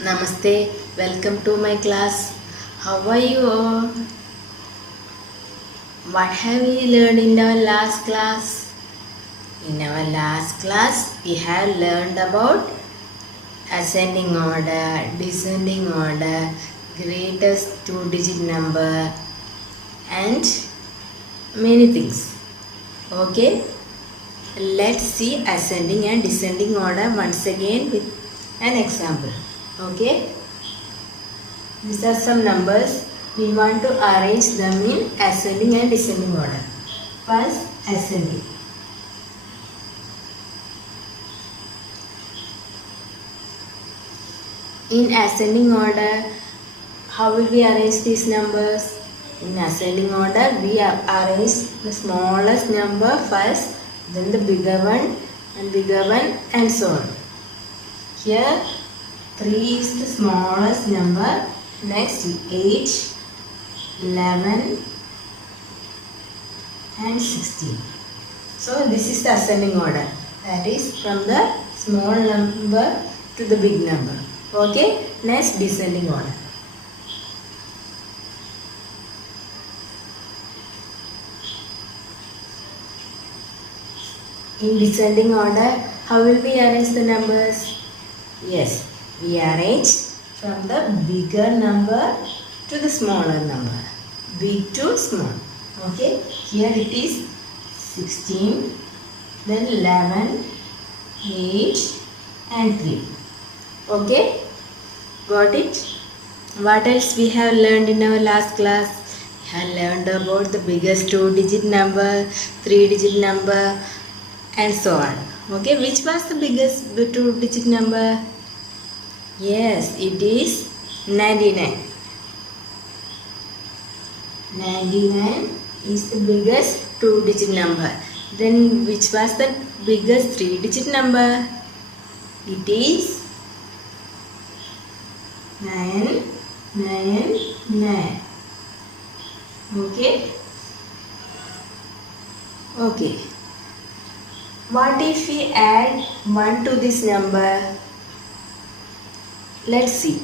Namaste, welcome to my class. How are you all? What have we learned in our last class? In our last class, we have learned about ascending order, descending order, greatest two-digit number, and many things. Okay, let's see ascending and descending order once again with an example. Okay. These are some numbers. We want to arrange them in ascending and descending order. First, ascending. In ascending order, how will we arrange these numbers? In ascending order, we arrange the smallest number first, then the bigger one, and so on. Here, 3 is the smallest number. Next 8, 11 and 16. So this is the ascending order. That is from the small number to the big number. Okay. Next descending order. In descending order, how will we arrange the numbers? Yes, we arrange from the bigger number to the smaller number. Big to small. Okay. Here it is 16, then 11, 8 and 3. Okay. Got it? What else we have learned in our last class? We have learned about the biggest two-digit number, three-digit number and so on. Okay. Which was the biggest two-digit number? Yes, it is 99. 99 is the biggest two-digit number. Then which was the biggest three-digit number? It is 999. Okay. Okay. What if we add 1 to this number? Let's see.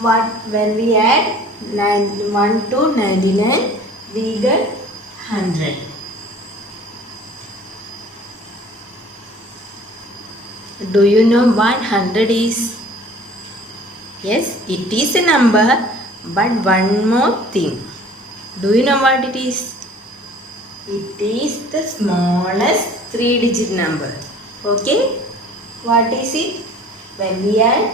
When we add 1 to 99, we get 100. Do you know what 100 is? Yes, it is a number, but one more thing. Do you know what it is? It is the smallest three-digit number. Okay? What is it? When we add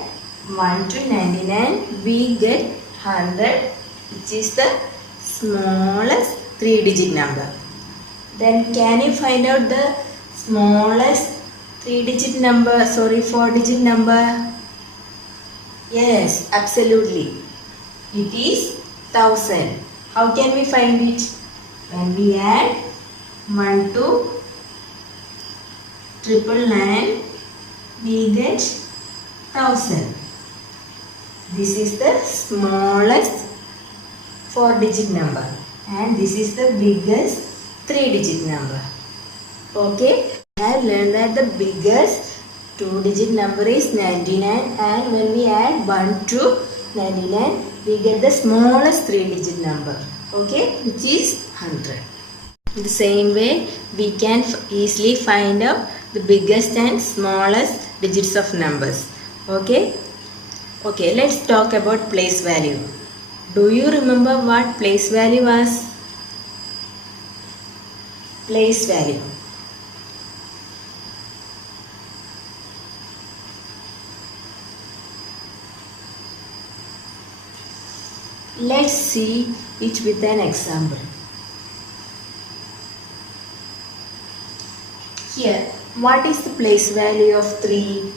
1 to 99, we get 100, which is the smallest three-digit number. Then can you find out the smallest four-digit number? Yes, absolutely. It is 1000. How can we find it? When we add 1 to 999, we get 1000. This is the smallest four-digit number and this is the biggest three-digit number. Okay, I have learned that the biggest two-digit number is 99 and when we add 1 to 99, we get the smallest three-digit number. Okay, which is 100. In the same way, we can easily find out the biggest and smallest digits of numbers. Okay. Okay, let's talk about place value. Do you remember what place value was? Place value. Let's see it with an example. Here, what is the place value of 3?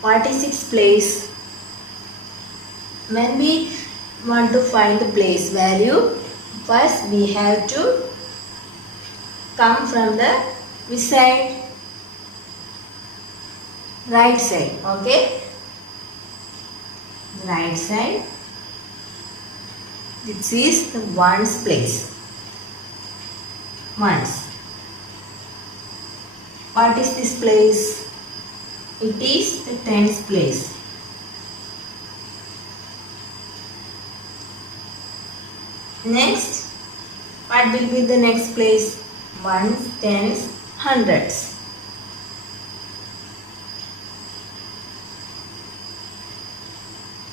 What is its place? When we want to find the place value, first we have to come from the which side? Right side. Okay. Right side. This is the ones place. Ones. What is this place? It is the tens place. Next, what will be the next place? Ones, tens, hundreds.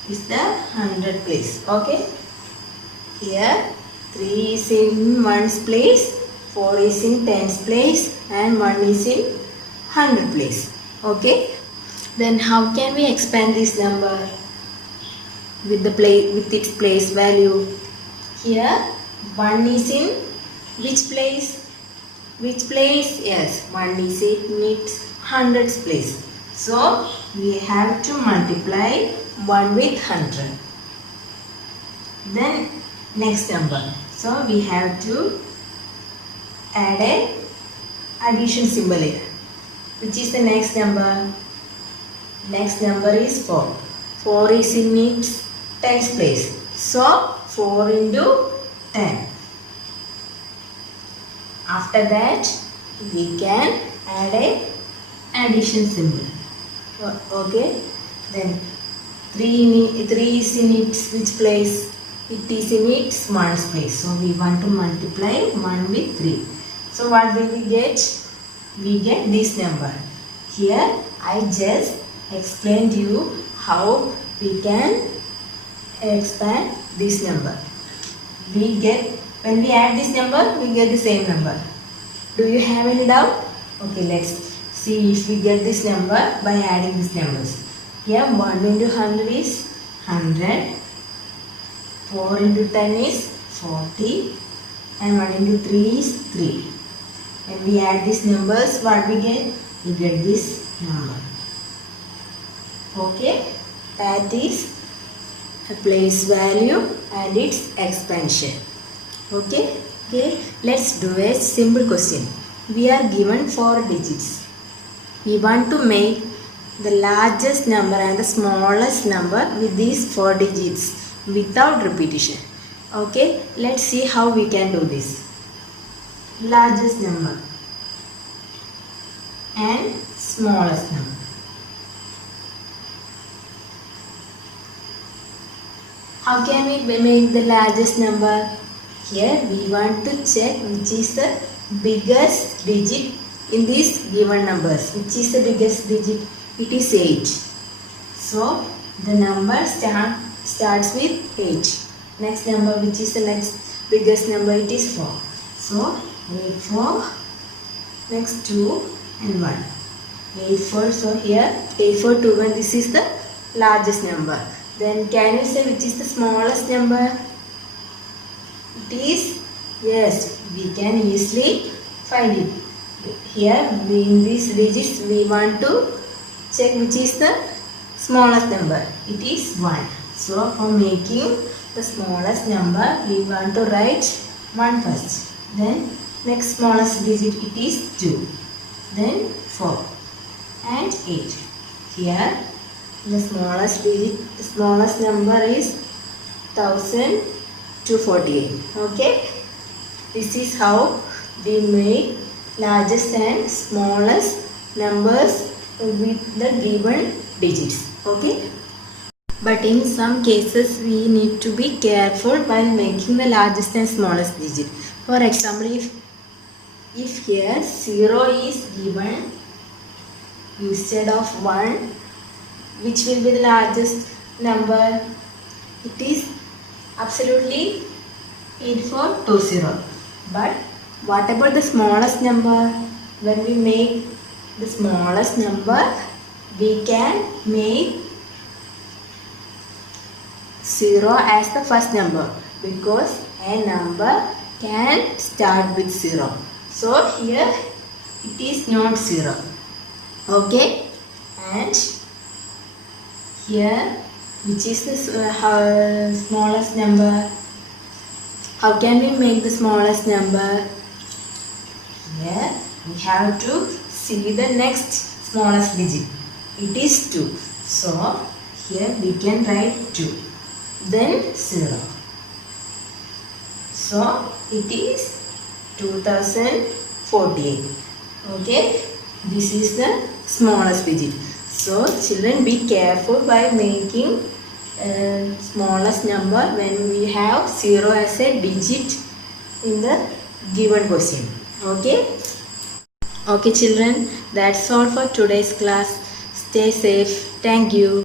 Is the hundred place. Okay. Here 3 is in ones place, 4 is in tens place, and 1 is in hundred place. Okay. Then how can we expand this number with its place value? Here 1 is in which place? Which place? Yes, 1 is in its hundreds place. So we have to multiply 1 with 100. Then next number. So we have to add a addition symbol here. Which is the next number? Next number is 4. 4 is in its tens place. So 4 into 10. After that, we can add a addition symbol. Okay. Then 3 is in its which place? It is in its ones place. So we want to multiply 1 with 3. So what will we get? We get this number. Here I just explained you how we can expand this number. When we add this number, we get the same number. Do you have any doubt? Okay, let's see if we get this number by adding these numbers. Here 1 into 100 is 100. 4 into 10 is 40. And 1 into 3 is 3. When we add these numbers, what we get? We get this number. Okay, that is a place value and its expansion. Okay, let's do a simple question. We are given 4 digits. We want to make the largest number and the smallest number with these 4 digits without repetition. Okay, let's see how we can do this. Largest number and smallest number. How can we make the largest number? Here we want to check which is the biggest digit in these given numbers. Which is the biggest digit? It is 8. So the number starts with 8. Next number, which is the next biggest number? It is 4. So 8, 4, next 2 and 1. 8, 4, so here 8, 4, 2, 1, this is the largest number. Then can you say which is the smallest number? It is, yes, we can easily find it. Here in these digits we want to check which is the smallest number. It is 1. So for making the smallest number, we want to write 1 first. Then next smallest digit, it is 2. Then 4 and 8. Here the smallest digit, the smallest number is 1248. Okay, this is how we make largest and smallest numbers with the given digits. Okay, but in some cases we need to be careful while making the largest and smallest digit. For example, if here 0 is given instead of 1, which will be the largest number? It is absolutely 8420. But what about the smallest number? When we make the smallest number, we can make 0 as the first number, because a number can start with 0. So here it is not 0. Okay, and here which is the smallest number? How can we make the smallest number? Here we have to see the next smallest digit. It is 2. So here we can write 2. Then 0. So it is 2048. Okay. This is the smallest digit. So children, be careful by making smallest number when we have 0 as a digit in the given question. Okay? Okay children, that's all for today's class. Stay safe. Thank you.